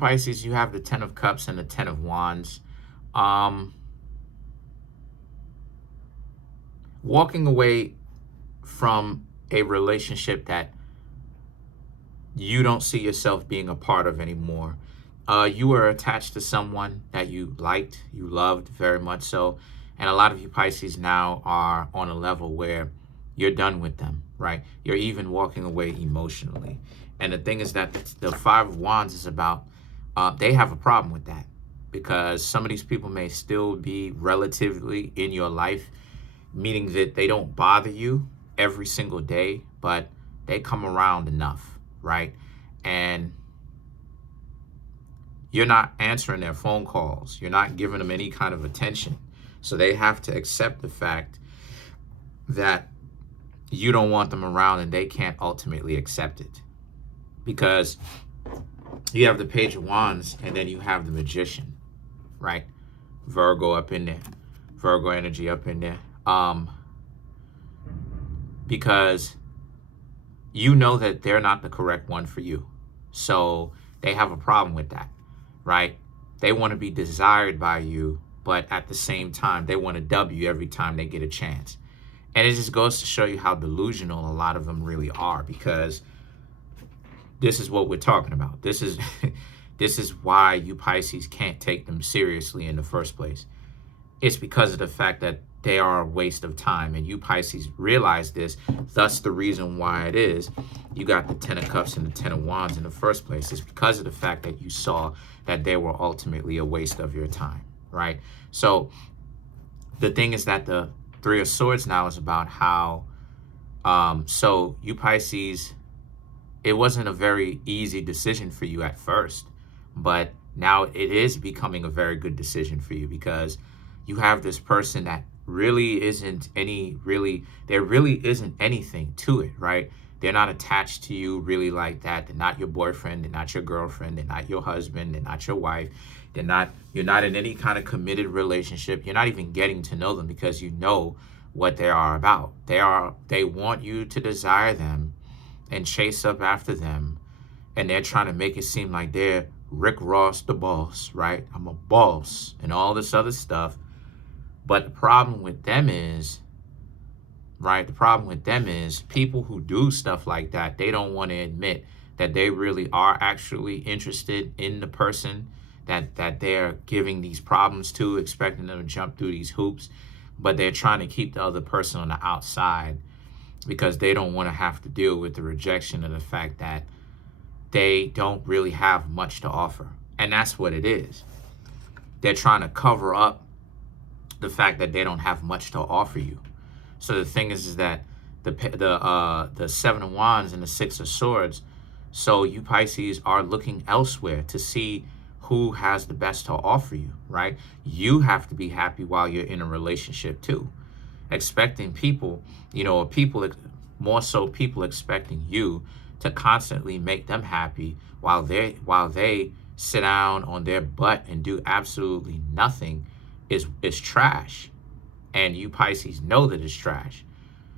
Pisces, you have the Ten of Cups and the Ten of Wands. Um, Walking away from a relationship that you don't see yourself being a part of anymore. You were attached to someone that you liked, you loved very much so. And a lot of you Pisces now are on a level where you're done with them, right? You're even walking away emotionally. And the thing is that the Five of Wands is about, they have a problem with that because some of these people may still be relatively in your life, meaning that they don't bother you every single day, but they come around enough, right? And you're not answering their phone calls. You're not giving them any kind of attention. So they have to accept the fact that you don't want them around and they can't ultimately accept it. Because you have the Page of Wands and then you have the Magician, right? Virgo up in there. Virgo energy up in there. Because you know that they're not the correct one for you. So they have a problem with that, right? They want to be desired by you, but at the same time, they want to dub you every time they get a chance. And it just goes to show you how delusional a lot of them really are, because this is what we're talking about. This is this is why you Pisces can't take them seriously in the first place. It's because of the fact that they are a waste of time, and you Pisces realize this. Thus, the reason why it is you got the Ten of Cups and the Ten of Wands in the first place is because of the fact that you saw that they were ultimately a waste of your time, right? So the thing is that the Three of Swords now is about how, so you Pisces, it wasn't a very easy decision for you at first, but now it is becoming a very good decision for you because you have this person that really isn't there really isn't anything to it, right? They're not attached to you really like that. They're not your boyfriend. They're not your girlfriend. They're not your husband. They're not your wife. You're not in any kind of committed relationship. You're not even getting to know them because you know what they are about. They want you to desire them and chase up after them. And they're trying to make it seem like they're Rick Ross, the boss, right? I'm a boss and all this other stuff. But the problem with them is, right, the problem with them is people who do stuff like that, they don't want to admit that they really are actually interested in the person that they're giving these problems to, expecting them to jump through these hoops. But they're trying to keep the other person on the outside because they don't want to have to deal with the rejection of the fact that they don't really have much to offer. And that's what it is. They're trying to cover up the fact that they don't have much to offer you. So the thing is that the Seven of Wands and the Six of Swords, so you Pisces are looking elsewhere to see who has the best to offer you, right? You have to be happy while you're in a relationship too. Expecting people, more so people expecting you to constantly make them happy while they sit down on their butt and do absolutely nothing is trash. And you Pisces know that it's trash.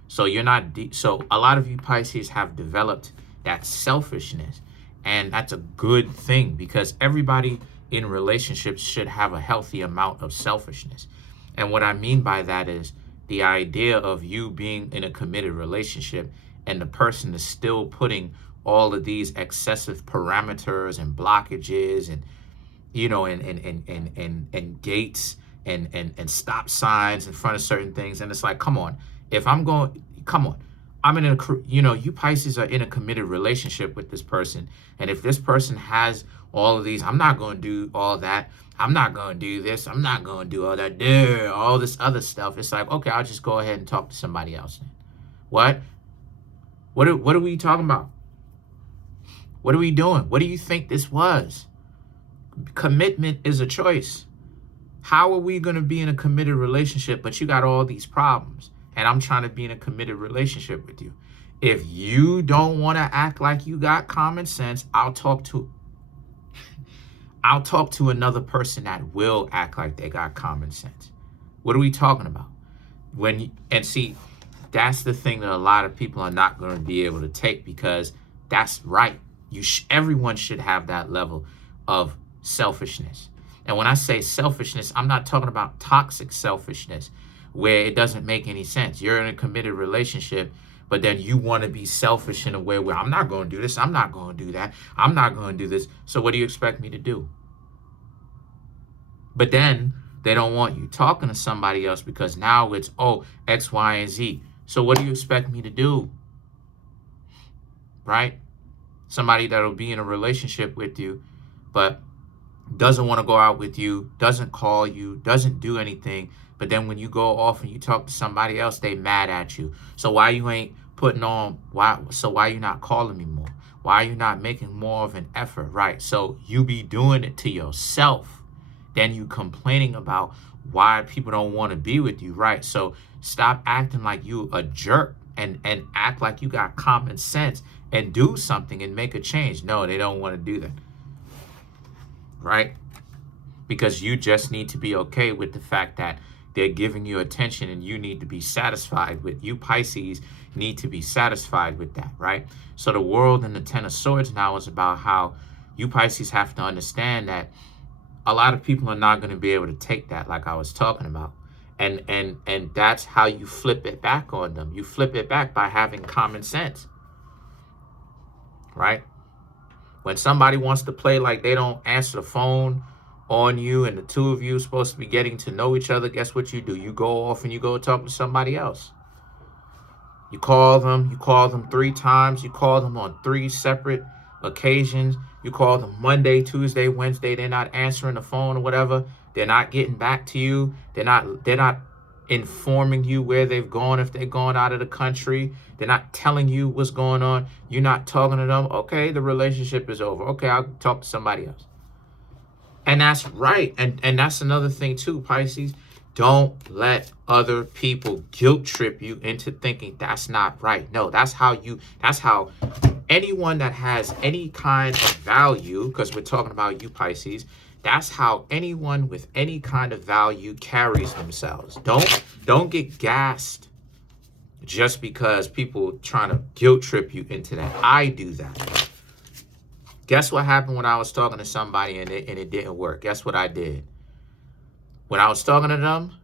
So you're not so a lot of you Pisces have developed that selfishness, and that's a good thing because everybody in relationships should have a healthy amount of selfishness. And what I mean by that is the idea of you being in a committed relationship and the person is still putting all of these excessive parameters and blockages and and gates and stop signs in front of certain things. And it's like, come on, I'm in you Pisces are in a committed relationship with this person. And if this person has all of these, I'm not going to do all that. I'm not going to do this. I'm not going to do all that. All this other stuff. It's like, okay, I'll just go ahead and talk to somebody else then. What are we talking about? What are we doing? What do you think this was? Commitment is a choice. How are we going to be in a committed relationship, but you got all these problems, and I'm trying to be in a committed relationship with you? If you don't want to act like you got common sense, I'll talk to another person that will act like they got common sense. What are we talking about? See, that's the thing that a lot of people are not going to be able to take, because that's right. Everyone should have that level of selfishness. And when I say selfishness, I'm not talking about toxic selfishness where it doesn't make any sense. You're in a committed relationship, but then you want to be selfish in a way where I'm not going to do this, I'm not going to do that, I'm not going to do this. So what do you expect me to do? But then they don't want you talking to somebody else because now it's, oh, X, Y, and Z. So what do you expect me to do? Right? Somebody that'll be in a relationship with you, but doesn't want to go out with you, doesn't call you, doesn't do anything. But then when you go off and you talk to somebody else, they mad at you. So why you ain't putting on, why you not calling me more? Why are you not making more of an effort? Right? So you be doing it to yourself. Then you complaining about why people don't want to be with you, right? So stop acting like you a jerk and act like you got common sense and do something and make a change. No, they don't want to do that, right? Because you just need to be okay with the fact that they're giving you attention and you need to be satisfied with, you Pisces need to be satisfied with that, right? So the world and the Ten of Swords now is about how you Pisces have to understand that a lot of people are not going to be able to take that, like I was talking about. And that's how you flip it back on them. You flip it back by having common sense, right? When somebody wants to play like they don't answer the phone on you and the two of you are supposed to be getting to know each other, guess what you do? You go off and you go talk to somebody else. You call them 3 times. You call them on 3 separate occasions. You call them Monday, Tuesday, Wednesday. They're not answering the phone or whatever. They're not getting back to you. They're not informing you where they've gone, if they're going out of the country. They're not telling you what's going on. You're not talking to them. Okay, the relationship is over. Okay, I'll talk to somebody else. And that's right. And that's another thing too, Pisces. Don't let other people guilt trip you into thinking that's not right. No, that's how anyone that has any kind of value, because we're talking about you Pisces, that's how anyone with any kind of value carries themselves. Don't get gassed just because people trying to guilt trip you into that. I do that. Guess what happened when I was talking to somebody and it didn't work? Guess what I did? When I was talking to them,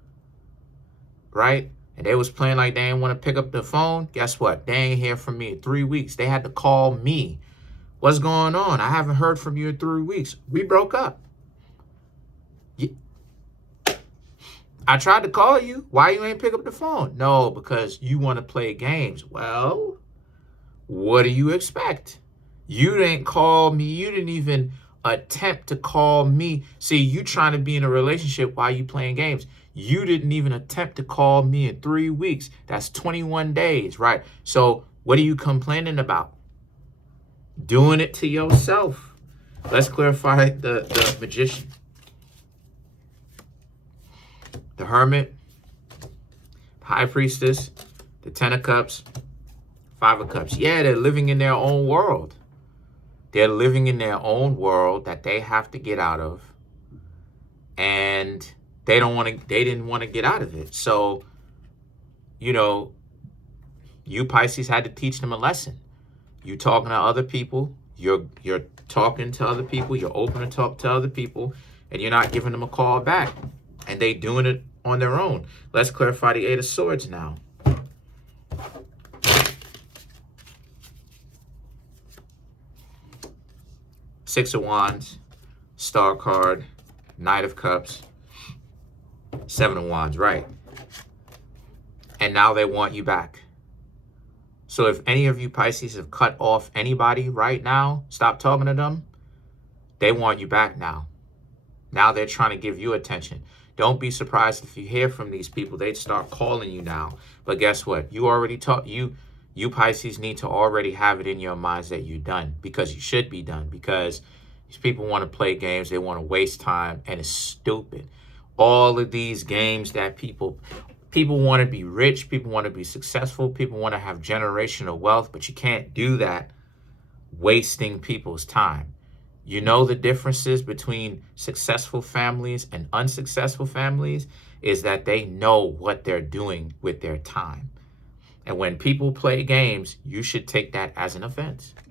right, and they was playing like they didn't want to pick up the phone, guess what? They ain't hear from me in 3 weeks. They had to call me. What's going on? I haven't heard from you in 3 weeks. We broke up. I tried to call you. Why you ain't pick up the phone? No, because you want to play games. Well, what do you expect? You didn't call me. You didn't even attempt to call me. See, you trying to be in a relationship while you playing games. You didn't even attempt to call me in 3 weeks. That's 21 days, right? So what are you complaining about? Doing it to yourself. Let's clarify the Magician. The Hermit, the High Priestess, the Ten of Cups, 5 of Cups. Yeah, they're living in their own world. They're living in their own world that they have to get out of. And they didn't want to get out of it. So, you know, you Pisces had to teach them a lesson. You talking to other people, you're talking to other people, you're open to talk to other people, and you're not giving them a call back. And they doing it on their own. Let's clarify the 8 of Swords now. Six of Wands, Star card, Knight of Cups, 7 of Wands, right. And now they want you back. So if any of you Pisces have cut off anybody right now, stop talking to them, they want you back now. Now they're trying to give you attention. Don't be surprised if you hear from these people. They'd start calling you now. But guess what? You already you Pisces need to already have it in your minds that you're done, because you should be done, because these people want to play games. They want to waste time, and it's stupid. All of these games that people want to be rich, people want to be successful, people want to have generational wealth, but you can't do that wasting people's time. You know the differences between successful families and unsuccessful families is that they know what they're doing with their time. And when people play games, you should take that as an offense.